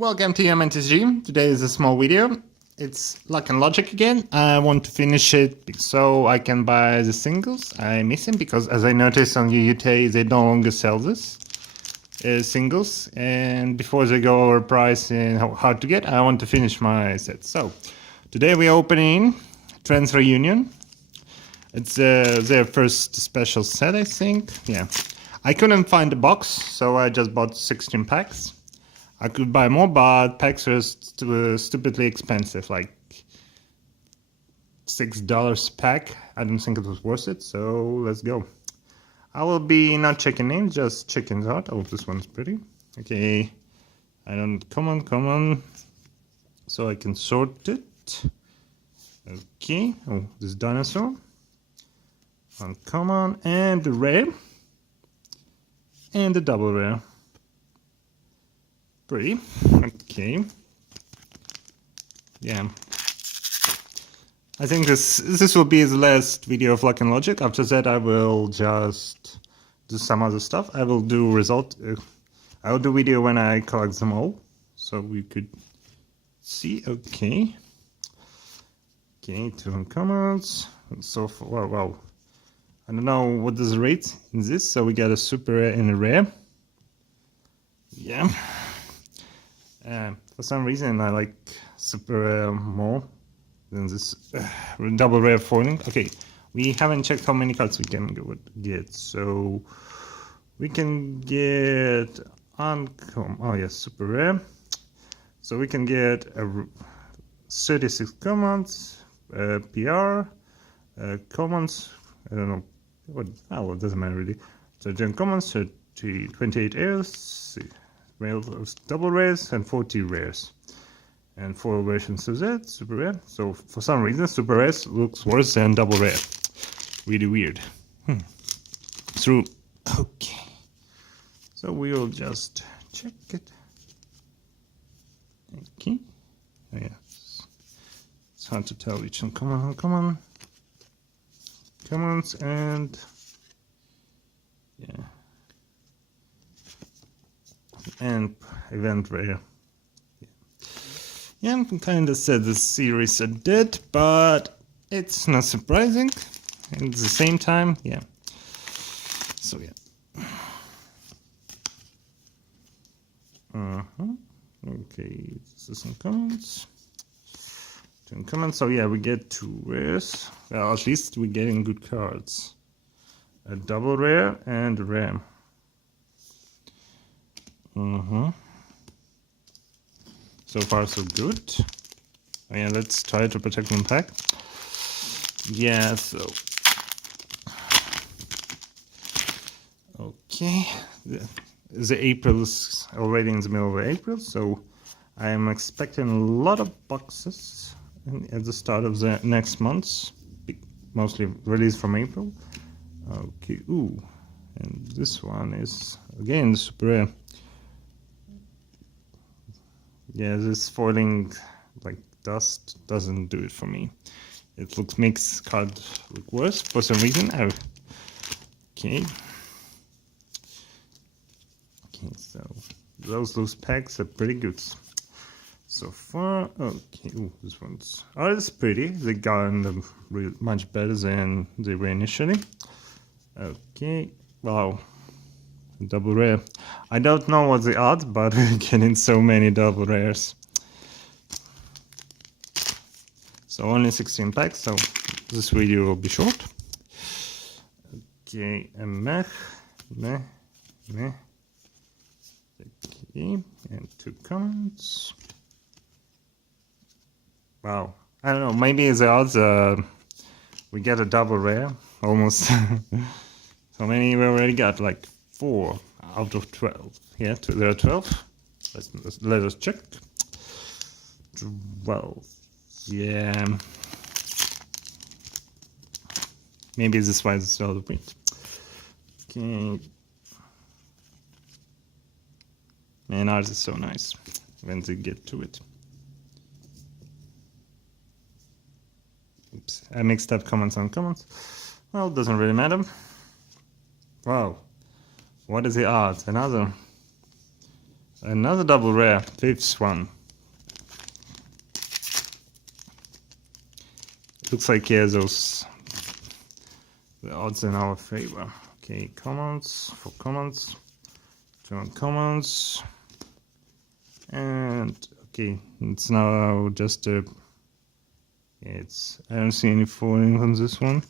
Welcome to MNTSG. Today is a small video. It's Luck and Logic again. I want to finish it so I can buy the singles. I miss them because, as I noticed on UUT, they no longer sell this singles. And before they go over price and how hard to get, I want to finish my set. So today we're opening Trance Re. It's their first special set, I think. Yeah, I couldn't find the box, so I just bought 16 packs. I could buy more, but packs were stupidly expensive, like $6 a pack. I don't think it was worth it, so let's go. I will be not checking names, just checking out. Oh, this one's pretty. Okay, I don't, come on. So I can sort it. Okay, oh, this dinosaur. Uncommon, and the rare. And the double rare. Pretty. Okay. Yeah. I think this will be the last video of Luck and Logic. After that, I will just do some other stuff. I will do I will do video when I collect them all, so we could see. Okay. Okay, 2 uncommons. So far, wow. I don't know what is the rate in this. So we got a super rare and a rare. Yeah. For some reason, I like super rare more than this double rare foiling. Okay, we haven't checked how many cards we can get. So we can get uncommon. Oh yes, super rare. So we can get 36 commons, PR, commons. I don't know what. Oh, well, it doesn't matter really. So 10 commons, 28 airs. Double rares and 40 rares, and 4 versions of that super rare. So for some reason super rares looks worse than double rare. Really weird. Through. Okay, so we will just check it. Okay. Oh, yeah, it's hard to tell which one. Come on, commons, and yeah. And event rare. Yeah, I'm kinda sad this series are dead, but it's not surprising. And at the same time, yeah. So yeah. Okay, this is some comments. 2 comments. So yeah, we get 2 rares. Well, at least we're getting good cards. A double rare and a rare. So far so good. Oh, yeah, let's try to protect one pack. Yeah, so okay, the April is already in the middle of April, so I am expecting a lot of boxes at the start of the next month, mostly released from April. Okay, ooh, and this one is again super rare. Yeah, this foiling like dust doesn't do it for me. It makes card look worse for some reason. Okay. Okay, so those loose packs are pretty good so far. Okay, ooh, this one's it's pretty. They got them much better than they were initially. Okay, wow. Double rare. I don't know what the odds, but we're getting so many double rares. So only 16 packs, so this video will be short. Okay, a meh. Okay, and 2 comments. Wow, I don't know, maybe the odds we get a double rare, almost. How many we already got? Like 4 out of 12. Yeah, there are 12. Let us check. 12. Yeah. Maybe this is why it's all the print. Okay. Man, ours is so nice when they get to it. Oops, I mixed up comments on comments. Well, it doesn't really matter. Wow. What is the odds? Another Another double rare, fifth one. Looks like he has those the odds in our favor. Okay, commons, 4 commons, 2 uncommons, and okay, it's now just a. It's I don't see any falling on this one.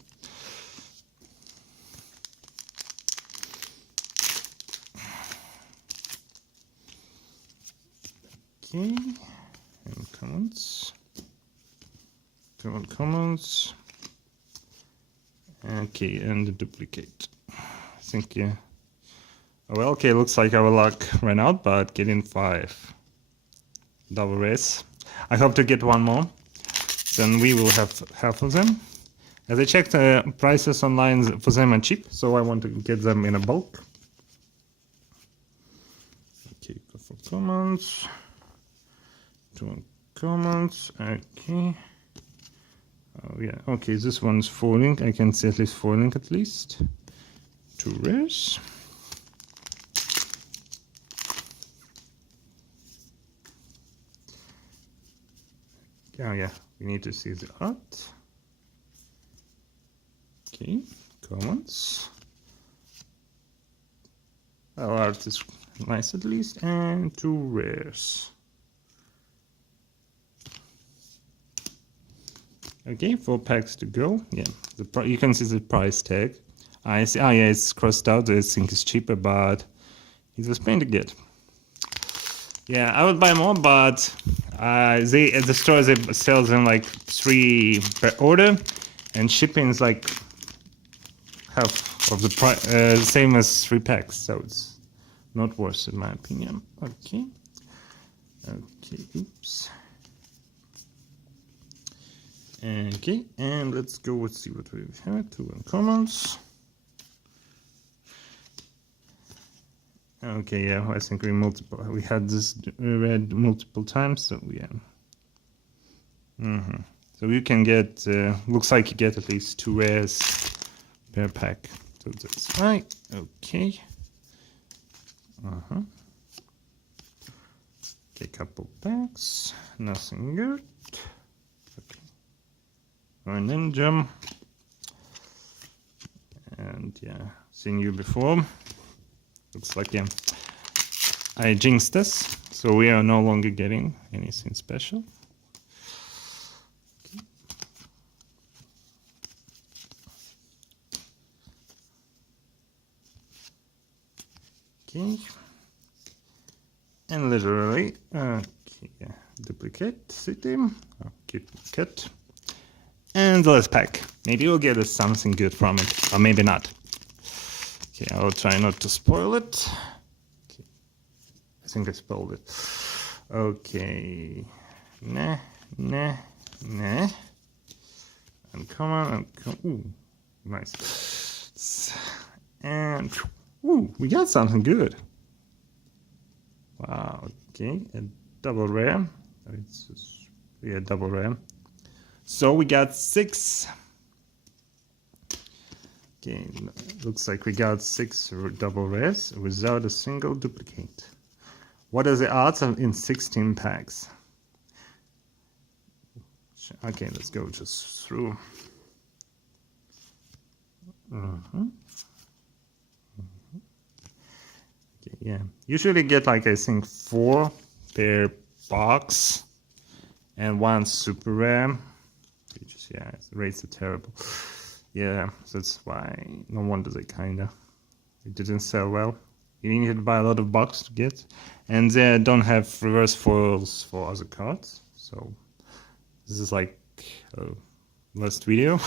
Okay, and commons. 2 uncommons. Okay, and the duplicate. I think, yeah. Oh, well, okay, looks like our luck ran out, but getting 5 double rares. I hope to get one more. Then we will have half of them. As I checked, prices online for them are cheap, so I want to get them in a bulk. Okay, go for commons. 2 uncommons. Okay. Oh yeah, okay, this one's falling. I can see at least falling at least. 2 rares. Oh yeah, we need to see the art. Okay, commons. Our art is nice at least, and 2 rares. Okay, 4 packs to go. Yeah, you can see the price tag. I see. Oh yeah, it's crossed out. I think it's cheaper, but it was pretty good. Yeah, I would buy more, but they at the store they sell them like 3 per order, and shipping is like half of the price, same as 3 packs. So it's not worth, in my opinion. Okay. Okay. Oops. Okay, and let's go. Let's see what we have. 2 uncommons. Okay, yeah, I think we had this read multiple times, so yeah. So you can get, looks like you get at least 2 rares per pack. So that's right. Okay. Okay, couple packs. Nothing good. Or ninja. And yeah, seen you before. Looks like, yeah, I jinxed us, so we are no longer getting anything special. Okay. And literally, okay, yeah, duplicate city, okay, cut. And the last pack. Maybe we'll get us something good from it, or maybe not. Okay, I'll try not to spoil it. Okay. I think I spoiled it. Okay. Nah. Uncommon. Ooh, nice. And, ooh, we got something good. Wow, okay, a double rare. It's just, yeah, double rare. So we got 6. Okay, looks like we got 6 double rares without a single duplicate. What are the odds in 16 packs? Okay, let's go just through. Okay, yeah, usually get like I think 4 per box and 1 super rare. Which, yeah, the rates are terrible. Yeah, so that's why no wonder they it didn't sell well. You need to buy a lot of boxes to get, and they don't have reverse foils for other cards. So this is like last video.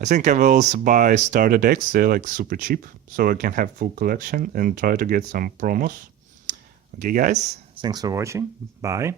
I think I will also buy starter decks. They're like super cheap, so I can have full collection and try to get some promos. Okay, guys, thanks for watching. Bye.